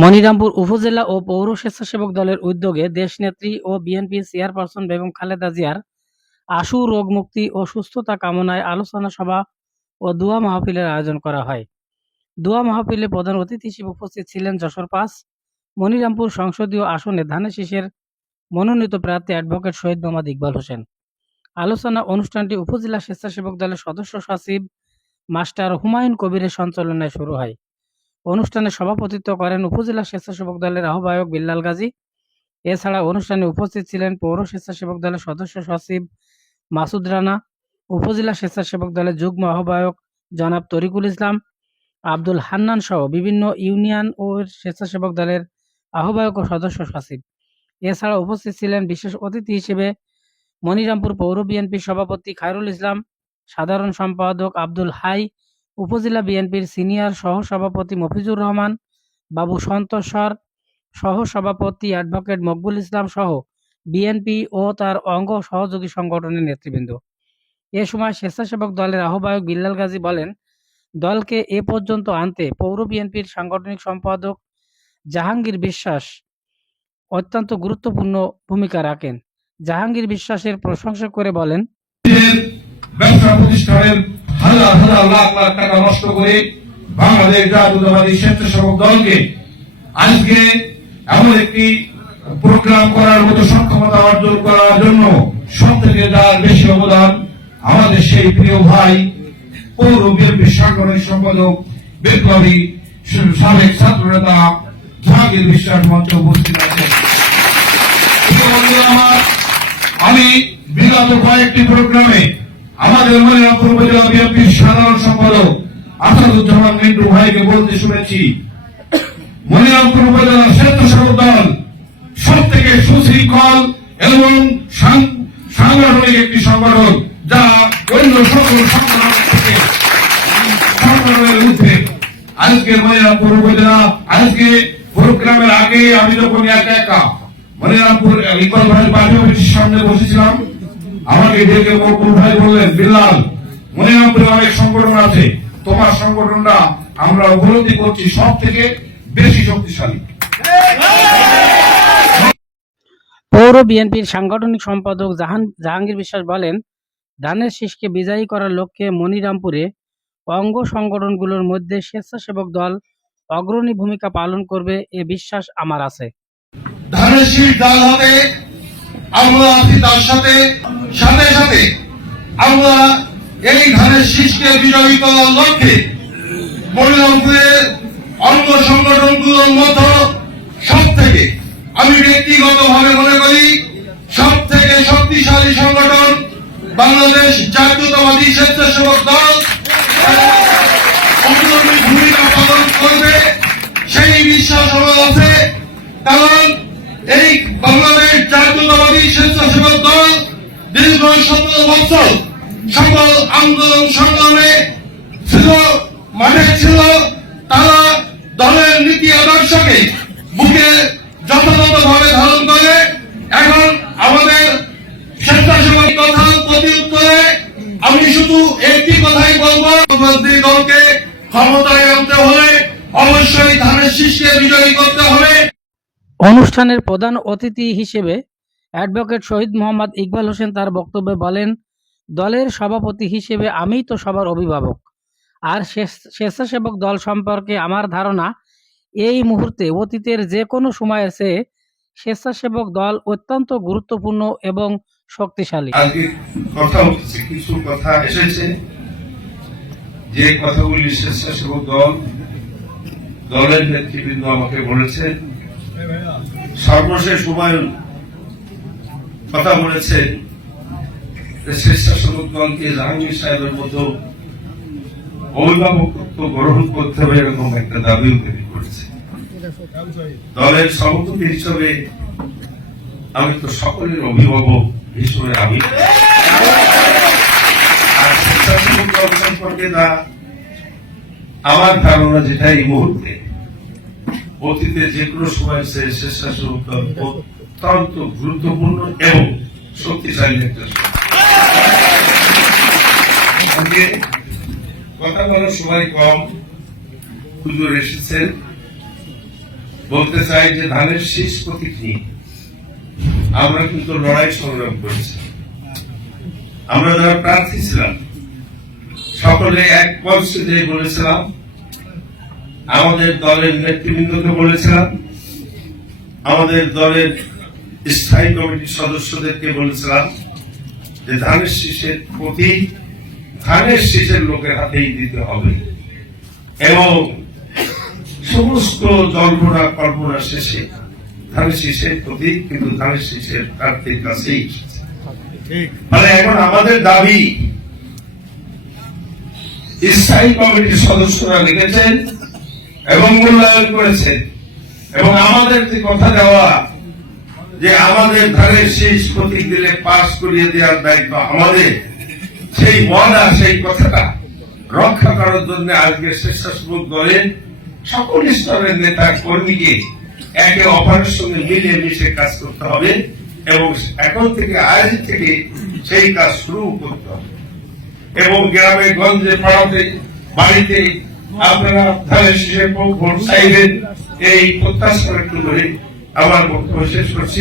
মনিরামপুর উপজেলা ও পৌর স্বেচ্ছাসেবক দলের উদ্যোগে দেশনেত্রী ও বিএনপি চেয়ারপারসন বেগম খালেদা জিয়ার আশু রোগ মুক্তি ও সুস্থতা কামনায় আলোচনা সভা ও দোয়া মাহফিলের আয়োজন করা হয়। দোয়া মাহফিলে প্রধান অতিথি হিসেবে উপস্থিত ছিলেন যশোর-৫ মনিরামপুর সংসদীয় আসনে ধানের শীষের মনোনীত প্রার্থী অ্যাডভোকেট শহীদ মোহাম্মদ ইকবাল হোসেন। আলোচনা অনুষ্ঠানটি উপজেলা স্বেচ্ছাসেবক দলের সদস্য সচিব মাস্টার হুমায়ুন কবিরের সঞ্চালনায় শুরু হয়। অনুষ্ঠানে সভাপতিত্ব করেন উপজেলা স্বেচ্ছাসেবক দলের আহ্বায়ক বিল্লাল গাজী। এছাড়া অনুষ্ঠানে উপস্থিত ছিলেন পৌর স্বেচ্ছাসেবক দলের সদস্য সচিব মাসুদ রানা, উপজেলা স্বেচ্ছাসেবক দলের যুগ্ম আহ্বায়ক জনাব তরিকুল ইসলাম, আব্দুল হান্নান সহ বিভিন্ন ইউনিয়ন ও স্বেচ্ছাসেবক দলের আহ্বায়ক ও সদস্য সচিব। এছাড়া উপস্থিত ছিলেন বিশেষ অতিথি হিসেবে মনিরামপুর পৌর বিএনপির সভাপতি খায়রুল ইসলাম, সাধারণ সম্পাদক আব্দুল হাই, উপজেলা বিএনপির সিনিয়র সহ-সভাপতি মফিজুর রহমান, বাবু সন্তোষর, সহ-সভাপতি অ্যাডভোকেট মকবুল ইসলাম সহ বিএনপি ও তার অঙ্গ সহযোগী সংগঠনের নেতৃবৃন্দ। এ সময় স্বেচ্ছাসেবক দলের আহ্বায়ক বিল্লাল গাজী বলেন, দলকে এ পর্যন্ত আনতে পৌর বিএনপির সাংগঠনিক সম্পাদক জাহাঙ্গীর বিশ্বাস অত্যন্ত গুরুত্বপূর্ণ ভূমিকা রাখেন। জাহাঙ্গীর বিশ্বাসের প্রশংসা করে বলেন, ব্যবসা প্রতিষ্ঠানের হাজার হাজার লাখ লাখ টাকা নষ্ট করে বাংলাদেশ জাতীয়তাবাদী স্বেচ্ছাসেবক দলকে আজকে এমন একটি প্রোগ্রাম করার মতো সক্ষমতা অর্জন করার জন্য সব থেকে যার বেশি অবদান আমাদের সেই প্রিয় ভাই পৌর বিএনপির সাংগঠনিক সম্পাদক বিপ্লবী সাবেক ছাত্র নেতা জাহাঙ্গীর বিশ্বাস মঞ্চে উপস্থিত আছেন। আমি বিগত কয়েকটি প্রোগ্রামে আমাদের মনিরামপুর উপজেলা বিএনপির সাধারণ সম্পাদক আসাদুজ্জামান মিন্টু ভাইকে বলতে শুনেছি, মনিরামপুর উপজেলা স্বেচ্ছাসেবক দল সব থেকে সুশৃঙ্খল এবং সাংগঠনিক একটি সংগঠন, যা অন্য সকল সংগঠনের থেকে সংগঠনের ঊর্ধ্বে। আজকে মনিরামপুর উপজেলা আজকে প্রোগ্রামের আগে আমি যখন একা একা মনিরামপুর ইকবাল ভাইয়ের পার্টি অফিসের সামনে বসেছিলাম, আমাকে ডেকে মকবুল ভাই বললেন, বিল্লাল, মনিরামপুরে অনেক সংগঠন আছে, তোমার সংগঠনটা আমরা উপলব্ধি করছি সব থেকে বেশি শক্তিশালী। পৌর বিএনপির সাংগঠনিক সম্পাদক জাহাঙ্গীর বিশ্বাস বলেন, ধানের শীষকে বিজয়ী করার লক্ষ্যে মনিরামপুরে অঙ্গ সংগঠনগুলোর মধ্যে স্বেচ্ছাসেবক দল অগ্রণী ভূমিকা পালন করবে, এ বিশ্বাস আমার আছে। ধানের শীষ দল হবে, আমরা আছি তার সাথে সাথে সাথে আমরা এই ধানের শীষকে বিজয়ী করার লক্ষ্যে মনিরামপুরের অঙ্গ সংগঠনগুলোর মতো সব থেকে আমি ব্যক্তিগতভাবে মনে করি সব থেকে শক্তিশালী সংগঠন বাংলাদেশ জাতীয়তাবাদী স্বেচ্ছাসেবক দল অগ্রণী ভূমিকা পালন করবে, সেই বিশ্বাস আমার আছে। কারণ এই বাংলাদেশ জাতীয়তাবাদী স্বেচ্ছাসেবক দল দীর্ঘ 17 বছর সকল আন্দোলন সংগ্রামে ছিল, মাঠে ছিল। তারা দলের নীতি আদর্শকে বুকে যথাযথভাবে ধারণ করে এখন আমাদের স্বেচ্ছাসেবক কথা প্রতি উত্তরে আমি শুধু একটি কথাই বলবো, দলকে ক্ষমতায় আনতে হলে অবশ্যই ধানের শীষকে বিজয়ী করতে হবে। অনুষ্ঠানের প্রধান অতিথি হিসেবে অ্যাডভোকেট শহীদ মোহাম্মদ ইকবাল হোসেন তার বক্তব্যে বলেন, দলের সভাপতি হিসেবে আমিই তো সবার অভিভাবক, আর স্বেচ্ছাসেবক দল সম্পর্কে আমার ধারণা এই মুহূর্তে অতীতের যে কোনো সময়ের চেয়ে স্বেচ্ছাসেবক দল অত্যন্ত গুরুত্বপূর্ণ এবং শক্তিশালী। কথা হচ্ছে, কিছু কথা এসেছে যে কথাগুলি স্বেচ্ছাসেবক দলের নেতৃবৃন্দ আমাকে বলেছেন। সর্বশেষ হুমায়ুন কথা বলেছেন স্বেচ্ছাসেবক দলকে জাহাঙ্গীর সাহেবের মতো অভিভাবকত্ব গ্রহণ করতে হবে এরকম একটা দাবিও তিনি করেছেন। দলের সভাপতি হিসেবে আমি তো সকলের অভিভাবক হিসেবে আমি আর স্বেচ্ছাসেবক দল সম্পর্কে আমার ধারণা যেটা এই মুহূর্তে অতীতে যে কোনো সময় স্বেচ্ছাসেবক দল অত্যন্ত গুরুত্বপূর্ণ এবং শক্তিশালী একটা কথা বলার সময় কম, হুজুর এসেছেন, বলতে চাই যে ধানের শীষ প্রতীক নিয়ে আমরা কিন্তু লড়াই সংগ্রাম করেছি। আমরা যারা প্রার্থী ছিলাম সকলে এক মঞ্চে যে বলেছিলাম, আমাদের দলের নেতৃবৃন্দকে বলেছিলাম, আমাদের দলের স্থায়ী কমিটির সদস্যদেরকে বলেছিলাম যে ধানের শীষের প্রতীক ধানের শীষের লোকের হাতেই দিতে হবে এবং সমস্ত জল্পনা কল্পনা শেষে ধানের শীষের প্রতীক কিন্তু ধানের শীষের প্রার্থীর কাছেই এসেছে। মানে এখন আমাদের দাবি স্থায়ী কমিটির সদস্যরা লিখেছেন এবং মূল্যায়ন করেছেন এবং আমাদের যে কথা দেওয়া যে আমাদের ধানের শীষ প্রতীক দিলে পাস করিয়ে দেওয়ার দায়িত্ব আমাদের, সেই ওয়াদা সেই কথাটা রক্ষা করার জন্য আজকে স্বেচ্ছাসেবক দলের সকল স্তরের নেতা কর্মীকে একে অপরের সঙ্গে মিলিয়ে মিশে কাজ করতে হবে এবং এখন থেকে আজ থেকে সেই কাজ শুরু করতে হবে এবং গ্রামে গঞ্জে পাড়াতে বাড়িতে আপনারা ধানের শীষের ভোট চাইবেন এই প্রত্যাশা একটু করে আমার বক্তব্য শেষ করছি।